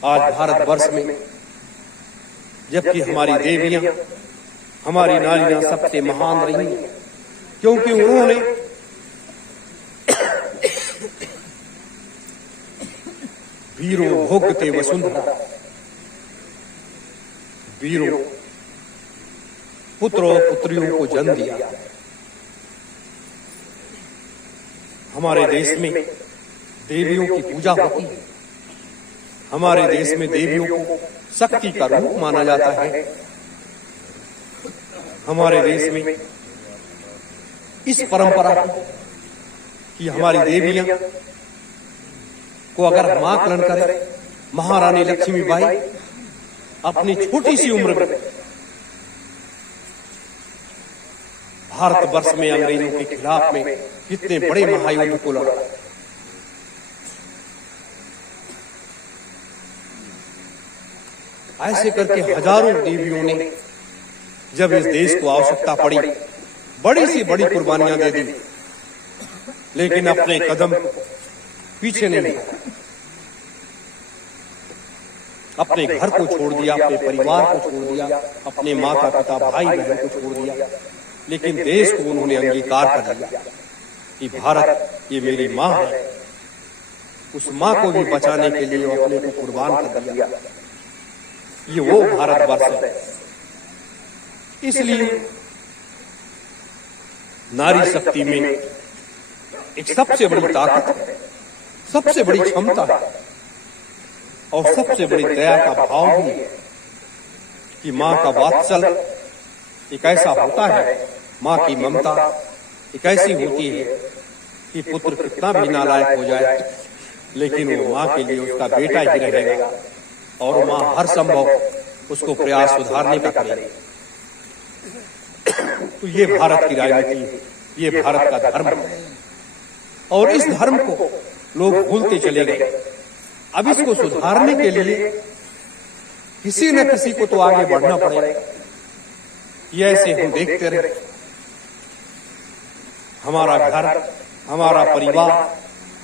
आज भारतवर्ष में, जबकि हमारी देवियां, हमारी नारियां सबसे महान रही हैं, क्योंकि उन्होंने वीरों भोगते वसुंधरा, वीरों पुत्रों पुत्रियों को जन्म दिया। हमारे देश में देवियों की पूजा होती है। हमारे देश में देवियों को शक्ति का रूप माना जाता है। हमारे देश में इस परंपरा की हमारी देवियां को अगर हम आकलन करें, महारानी लक्ष्मीबाई अपनी छोटी सी उम्र में भारतवर्ष में अंग्रेजों के खिलाफ में कितने बड़े महायुद्ध को लड़ा। ऐसे करके हजारों देवियों ने जब इस देश को आवश्यकता पड़ी, बड़ी सी बड़ी कुर्बानियां दे दी, लेकिन अपने कदम पीछे नहीं लिया। अपने घर को छोड़ दिया, अपने परिवार को छोड़ दिया, अपने माता पिता भाई बहन को छोड़ दिया, लेकिन देश को उन्होंने अंगीकार कर लिया कि भारत ये मेरी माँ है। उस माँ को भी बचाने के लिए अपने को कुर्बान कर दिया। ये वो भारतवर्ष है। इसलिए नारी शक्ति में एक सबसे बड़ी ताकत है, सबसे बड़ी क्षमता है और सबसे बड़ी दया का भाव भी है कि माँ का वात्सल्य एक ऐसा होता है, माँ की ममता एक ऐसी होती है कि पुत्र कितना भी नालायक हो जाए, लेकिन वो माँ के लिए उसका बेटा ही रहेगा और माँ हर संभव उसको प्रयास सुधारने का करेगी। तो ये भारत की राजनीति है, ये भारत का धर्म है और इस धर्म को लोग भूलते चले गए। अब इसको सुधारने के लिए किसी न किसी को तो आगे बढ़ना पड़ेगा। ये ऐसे हम देखते रहे, हमारा घर, हमारा परिवार,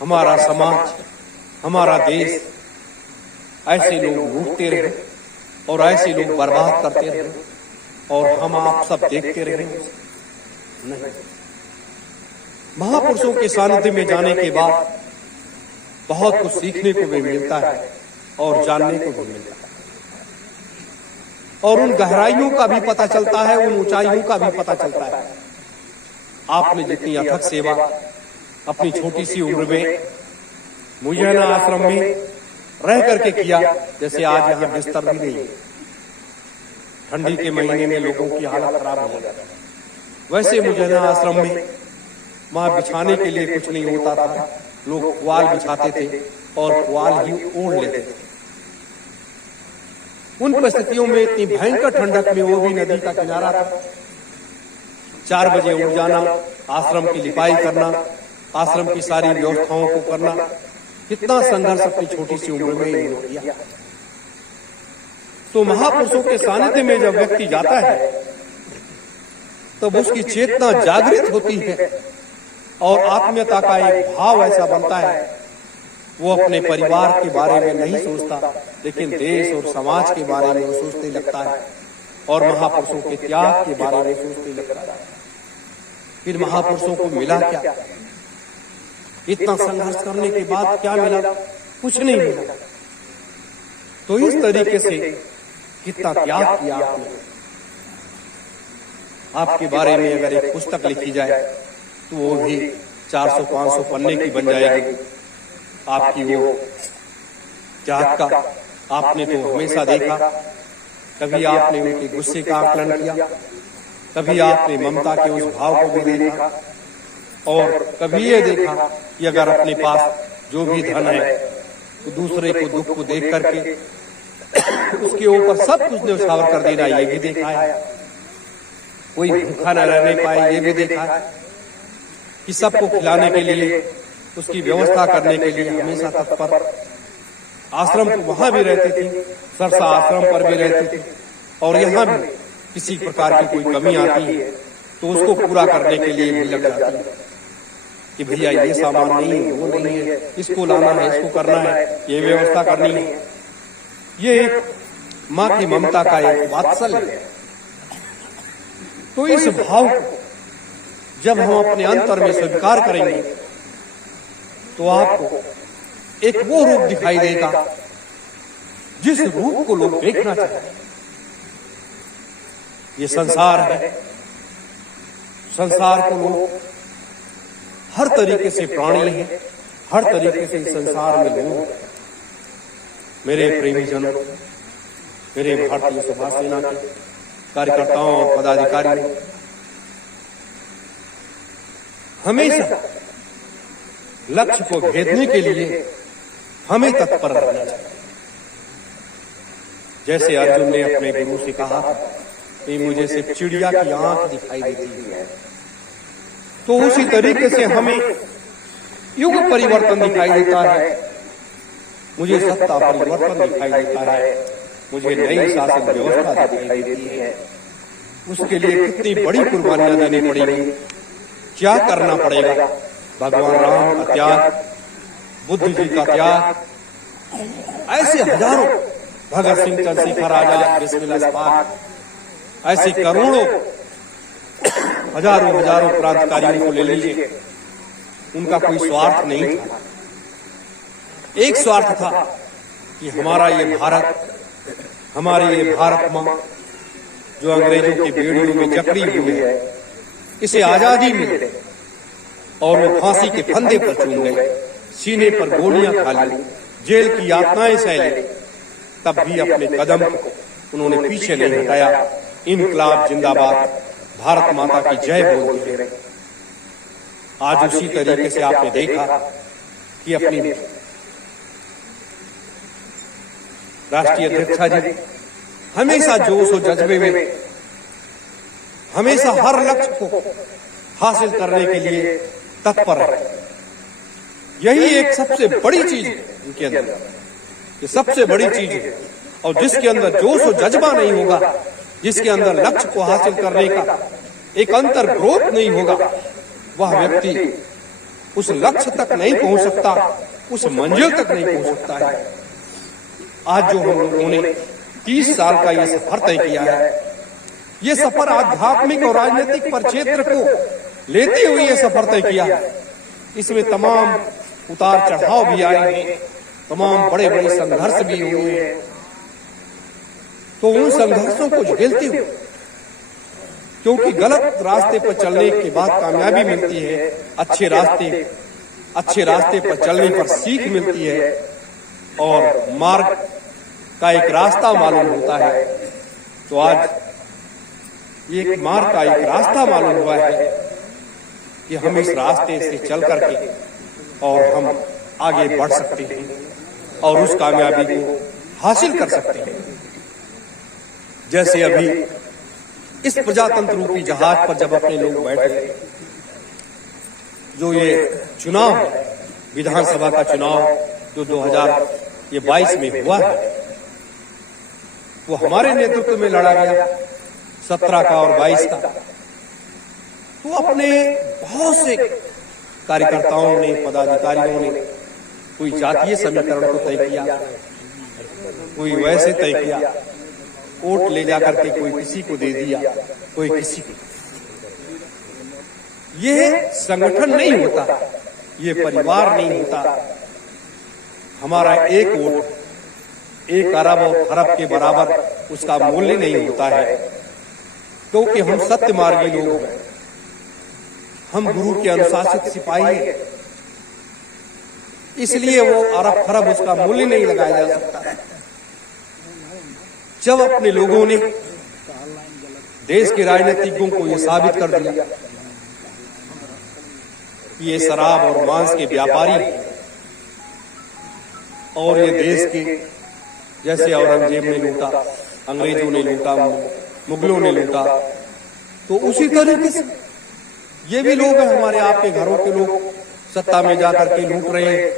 हमारा समाज, हमारा देश, ऐसे लोग लूटते रहे और ऐसे लोग बर्बाद करते रहे और हम आप सब देखते रहे। नहीं, महापुरुषों के सानिध्य में जाने के बाद बहुत कुछ सीखने को भी मिलता है और जानने को भी मिलता है और उन गहराइयों का भी पता चलता है, उन ऊंचाइयों का भी पता चलता है। आपने जितनी अथक सेवा अपनी छोटी सी उम्र में मुजैना आश्रम में रह करके किया, जैसे आज यहाँ बिस्तर भी नहीं है, ठंडी के महीने में लोगों की हालत खराब हो जाती है, वैसे मुजैना आश्रम में वहां बिछाने के लिए कुछ नहीं होता था। लोग पुआल बिछाते थे और पुआल ही ओढ़ लेते थे। उन परिस्थितियों में इतनी भयंकर ठंडक में, वो भी नदी का किनारा था, 4 बजे उठ जाना, आश्रम की लिपाई करना, आश्रम की सारी व्यवस्थाओं को करना, कितना संघर्ष अपनी छोटी सी उम्र में इन्होंने किया। तो महापुरुषों के सानिध्य में जब व्यक्ति जाता है तब उसकी चेतना जागृत होती है और आत्मीयता का एक भाव ऐसा बनता है। वो अपने परिवार के बारे में नहीं सोचता, लेकिन देश और समाज के बारे में वो सोचने लगता है और महापुरुषों के त्याग के बारे में सोचने लगता है। फिर महापुरुषों को मिला क्या? इतना संघर्ष करने के बाद क्या मिला? कुछ नहीं मिला। तो इस तरीके से कितना त्याग किया आपने। आपके बारे में अगर एक पुस्तक लिखी जाए तो वो भी 400-500 पन्ने की बन जाएगी। आपकी वो त्याग का आपने तो हमेशा देखा। कभी आपने उनके गुस्से का आकलन किया, कभी आपने ममता के उस भाव को भी देखा और कभी ये देखा कि अगर अपने पास जो भी धन है तो दूसरे को दुख को देख करके उसके ऊपर सब कुछ न्यौछावर कर देना, ये भी देखा है। कोई भूखा न रहने पाए, ये भी देखा है कि सबको खिलाने के लिए, उसकी व्यवस्था करने के लिए हमेशा तत्पर। आश्रम तो वहां भी रहती थी, सरसा आश्रम पर भी रहती थी और यहाँ भी किसी प्रकार की कोई कमी आती है तो उसको पूरा करने के लिए भी लग जाती है कि भैया ये सामान नहीं है, वो नहीं है, इसको लाना है, इसको करना है, ये व्यवस्था करनी है। ये एक माँ की ममता का एक वात्सल्य है। तो इस भाव को जब हम अपने अंतर में स्वीकार करेंगे तो आपको एक वो रूप दिखाई देगा जिस रूप को लोग देखना चाहते हैं। ये संसार है, संसार को लोग हर तरीके से प्राणी हैं, हर तरीके से इस संसार में लोग। मेरे प्रेमी जनों, मेरे भारतीय सुभाष सेना के कार्यकर्ताओं और पदाधिकारियों, हमेशा लक्ष्य को भेदने के लिए हमें तत्पर रहना चाहिए। जैसे अर्जुन ने अपने गुरु से कहा था कि मुझे सिर्फ चिड़िया की आंख दिखाई देती है, तो उसी तरीके से हमें युग परिवर्तन दिखाई देता है, मुझे सत्ता परिवर्तन दिखाई देता है, मुझे नई शासन व्यवस्था दिखाई देती है। उसके लिए कितनी बड़ी कुर्बानियां देनी पड़ेगी, क्या करना पड़ेगा। भगवान राम का त्याग, बुद्ध जी का त्याग, ऐसे हजारों, भगत सिंह, चंद्रशेखर आजाद, बिस्मिल्लाह सपाट, ऐसे करोड़ों, हजारों क्रांतिकारियों को ले लीजिए, उनका कोई स्वार्थ नहीं था। एक स्वार्थ था कि हमारा ये भारत, हमारी ये भारत मां जो अंग्रेजों की बेड़ियों में जकड़ी हुई है, इसे आजादी मिले। और वो फांसी के फंदे पर चूम गए, सीने पर गोलियां खा ली, जेल की यातनाएं सह ली, तब भी अपने कदम को उन्होंने पीछे नहीं हटाया। इनकलाब जिंदाबाद, भारत माता की जय बोलते रहे। आज उसी तरीके से आपने देखा कि अपनी राष्ट्रीय अध्यक्षा जी हमेशा जोश और जज्बे में, हमेशा हर लक्ष्य को हासिल करने के लिए तत्पर है। यही एक सबसे बड़ी चीज है उनके अंदर, ये सबसे बड़ी चीज है। और जिसके अंदर जोश और जज्बा नहीं होगा, जिसके अंदर लक्ष्य को हासिल करने का एक अंतर ग्रोथ नहीं होगा, वह व्यक्ति उस लक्ष्य तक नहीं पहुंच सकता, उस मंजिल तक नहीं पहुंच सकता है। आज जो हम लोगों ने 30 साल का ये सफर तय किया है, ये सफर आध्यात्मिक और राजनीतिक परिक्षेत्र को लेते हुए ये सफर तय किया है। इसमें तमाम उतार चढ़ाव भी आए हैं, तमाम बड़े बड़े संघर्ष भी हुए हैं। तो उन संघर्षों को झेलते हुए, क्योंकि गलत रास्ते पर चलने के बाद कामयाबी मिलती है, अच्छे रास्ते पर चलने पर सीख मिलती है और मार्ग का एक रास्ता मालूम होता है। तो आज ये मार्ग का एक रास्ता मालूम हुआ है कि हम इस रास्ते से चल करके और हम आगे बढ़ सकते हैं और उस कामयाबी को हासिल कर सकते हैं। जैसे अभी इस प्रजातंत्र रूपी जहाज पर जब अपने लोग बैठे, जो ये चुनाव है, विधानसभा का चुनाव जो 2022 में हुआ है, वो हमारे नेतृत्व में लड़ा गया, 17 का और 22 का। तो अपने बहुत से कार्यकर्ताओं ने, पदाधिकारियों ने कोई जातीय समीकरण को तय किया, कोई वैसे तय किया, वोट ले जाकर के कोई किसी को दे दिया, कोई किसी को। ये संगठन नहीं होता, ये परिवार नहीं होता। हमारा एक वोट 1 अरब और खरब के बराबर उसका मूल्य नहीं होता है, क्योंकि हम सत्य मार्गी लोग हैं, हम गुरु के अनुशासित सिपाही हैं। इसलिए वो अरब खरब उसका मूल्य नहीं लगाया जा सकता है। जब अपने लोगों ने देश के राजनीतिज्ञों को यह साबित कर दिया कि ये शराब और मांस के व्यापारी हैं और ये देश के, जैसे औरंगजेब ने लूटा, अंग्रेजों ने लूटा, मुगलों ने लूटा, तो उसी तरीके से ये भी लोग हैं, हमारे आपके घरों के लोग सत्ता में जाकर के लूट रहे हैं,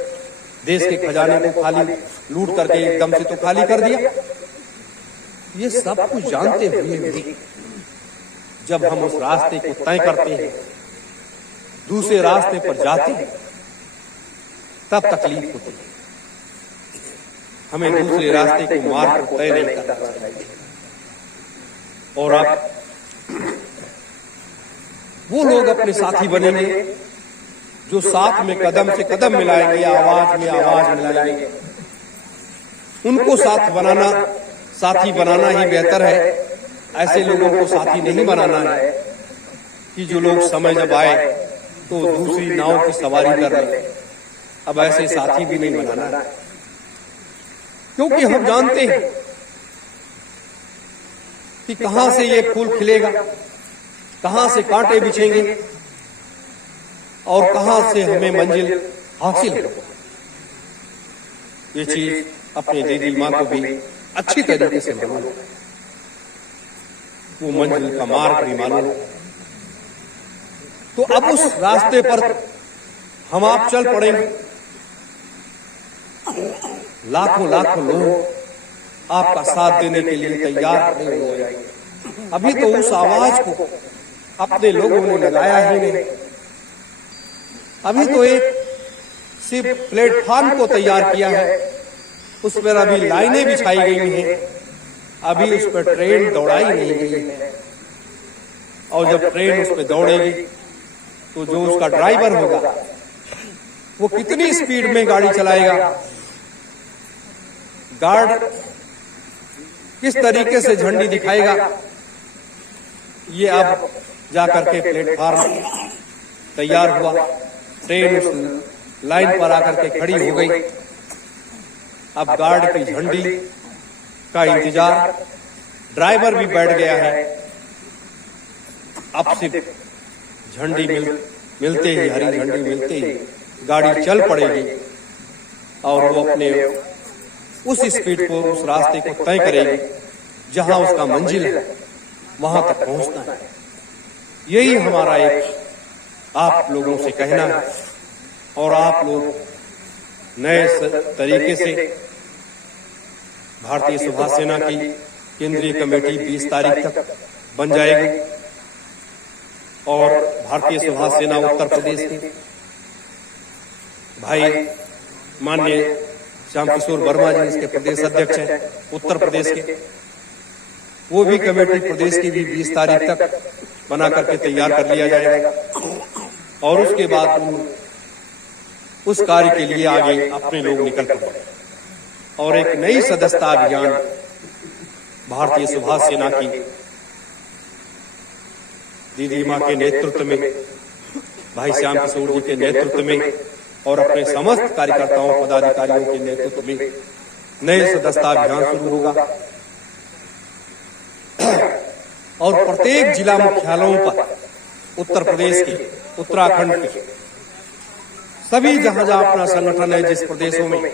देश के खजाने को खाली लूट करके एकदम से तो खाली कर दिया। ये सब कुछ जानते हुए भी जब हम उस रास्ते को तय करते हैं, दूसरे रास्ते पर जाते हैं, तब तकलीफ होती है। हमें दूसरे रास्ते को मार्ग तय नहीं करना चाहिए। और आप वो लोग अपने साथी बनेंगे जो साथ में कदम से कदम मिलाएंगे, आवाज में आवाज मिलाएंगे। उनको साथी बनाना ही बेहतर है। ऐसे लोगों को साथी नहीं बनाना है कि जो लोग समय जब आए तो दूसरी नाव की सवारी कर ले। अब ऐसे साथी भी नहीं बनाना है, क्योंकि हम जानते हैं कि कहां से ये फूल खिलेगा, कहां से कांटे बिछेंगे और कहां से हमें मंजिल हासिल होगा। ये चीज अपने दीदी माँ को भी अच्छी तरीके से मालूम, वो मंजिल का मार्ग भी मालूम। तो अब उस रास्ते पर हम आप चल पड़ेंगे। लाखों लाखों लोग आपका साथ देने के लिए तैयार खड़े हो जाएंगे। अभी तो उस आवाज को अपने लोगों ने लगाया ही नहीं। अभी तो एक सिर्फ प्लेटफॉर्म को तैयार किया है, उस पर अभी लाइनें बिछाई गई हैं, अभी उस पर ट्रेन दौड़ाई नहीं गई है। और जब ट्रेन उस पर दौड़ेगी तो जो उसका ड्राइवर होगा वो कितनी स्पीड में गाड़ी चलाएगा, गार्ड किस तरीके से झंडी दिखाएगा, ये अब जाकर के प्लेटफॉर्म तैयार हुआ। ट्रेन उस लाइन पर आकर के खड़ी हो गई। अब गार्ड की झंडी का इंतजार, ड्राइवर भी बैठ गया है। अब सिर्फ झंडी मिलते ही, हरी झंडी मिलते ही गाड़ी चल पड़ेगी और वो अपने उस स्पीड को, उस रास्ते को तय करेगी जहां उसका मंजिल है, वहां तक पहुंचना है। यही हमारा एक आप लोगों से कहना है। और आप लोग नए तरीके से भारतीय सुभाष सेना की केंद्रीय कमेटी 20 तारीख तक बन जाएगी और भारतीय सुभाष सेना उत्तर प्रदेश के भाई माननीय श्याम किशोर वर्मा जी इसके प्रदेश अध्यक्ष हैं उत्तर प्रदेश के, वो भी कमेटी प्रदेश की भी 20 तारीख तक बना करके तैयार कर लिया जाएगा। और उसके बाद उस कार्य के लिए आगे अपने लोग निकल पड़े और एक नई सदस्यता अभियान भारतीय सुभाष सेना की दीदी माँ के नेतृत्व में, भाई श्याम किशोर जी के नेतृत्व में और अपने समस्त कार्यकर्ताओं पदाधिकारियों के नेतृत्व में नए सदस्यता अभियान शुरू होगा। और प्रत्येक जिला मुख्यालयों पर उत्तर प्रदेश के, उत्तराखंड के सभी जहां जहां अपना संगठन है, जिस प्रदेशों में,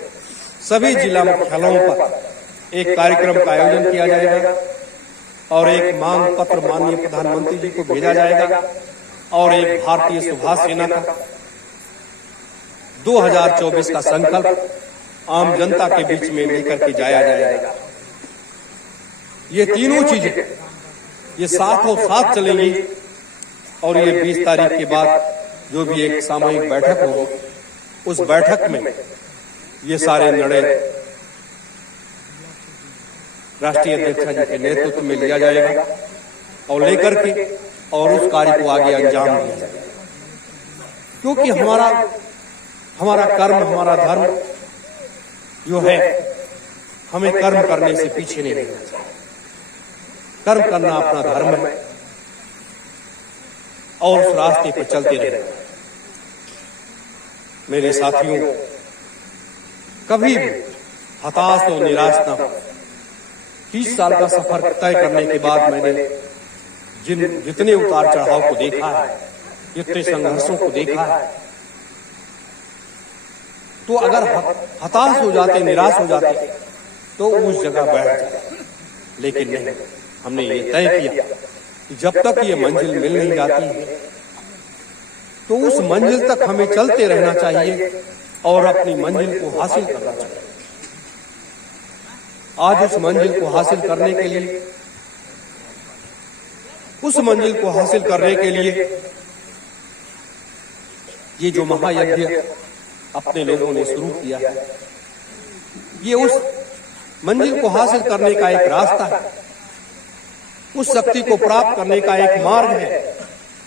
सभी जिला मुख्यालयों पर एक कार्यक्रम का आयोजन किया जाएगा और एक मांग पत्र माननीय प्रधानमंत्री जी को भेजा जाएगा और एक भारतीय सुभाष सेना का 2024 का संकल्प आम जनता के बीच में लेकर के जाया जाएगा। ये तीनों चीजें ये साथों साथ चलेंगी और ये 20 तारीख के बाद जो भी एक सामूहिक बैठक होगी, उस बैठक में ये सारे निर्णय राष्ट्रीय अध्यक्ष जी के नेतृत्व में लिया जाएगा और लेकर के और उस कार्य को आगे अंजाम दिया जाएगा। क्योंकि हमारा कर्म, हमारा धर्म जो है, हमें कर्म करने से पीछे नहीं रहना चाहिए। कर्म करना अपना धर्म है और उस रास्ते पर चलते रहना। मेरे साथियों, कभी भी हताश और निराश न हो। 30 साल का सफर तय करने के बाद मैंने जितने उतार चढ़ाव को देखा है, जितने संघर्षों को देखा है, तो अगर हताश हो जाते, निराश हो जाते तो उस जगह बैठ जाते। लेकिन नहीं, हमने ये तय किया कि जब तक ये मंजिल मिल नहीं जाती है तो उस मंजिल तक हमें चलते रहना चाहिए और अपनी मंजिल को हासिल करना चाहिए। आज उस मंजिल को हासिल करने के लिए, ये जो महायज्ञ अपने लोगों ने शुरू किया है, ये उस मंजिल को हासिल करने का एक रास्ता है, उस शक्ति को प्राप्त करने का एक मार्ग है।